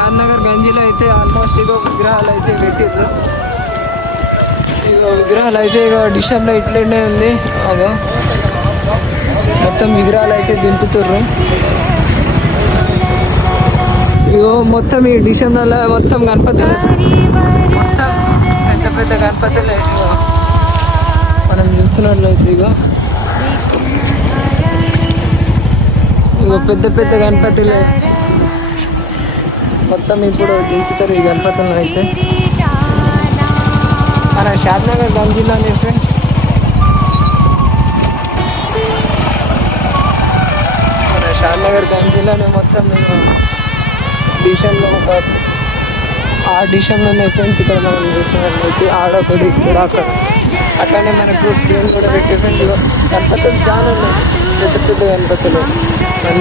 షాద్నగర్ గంజిలో అయితే ఆల్మోస్ట్ ఇగో విగ్రహాలు అయితే పెట్టిర్రు. ఇగో విగ్రహాలు అయితే ఇక డిషన్లో ఇట్లనే ఉంది. అదో మొత్తం విగ్రహాలు అయితే దింపుతుర్రు. ఇగో మొత్తం ఈ డిషన్ల మొత్తం గణపతులు, మొత్తం పెద్ద పెద్ద గణపతులు అయితే మనం చూస్తున్నట్లయితే ఇగో పెద్ద పెద్ద గణపతులు మొత్తం ఇప్పుడు దించుతారు ఈ గణపతులను అయితే మన షాద్నగర్ గంజిలోనే ఫ్రెండ్స్. మన షాద్నగర్ గంజిలోనే మొత్తం డిషన్లో ఒక ఆ డిషన్లోనే ఫ్రెండ్స్ ఇక్కడ మనం చూస్తున్నట్లయితే ఆడొకటి ఇక్కడ అక్కడ అట్లానే మనకు ట్రైన్ కూడా పెట్టే ఫ్రెండ్స్. గణపతులు చాలా ఉన్నాయి, పెద్ద పెద్ద గణపతులు అన్నీ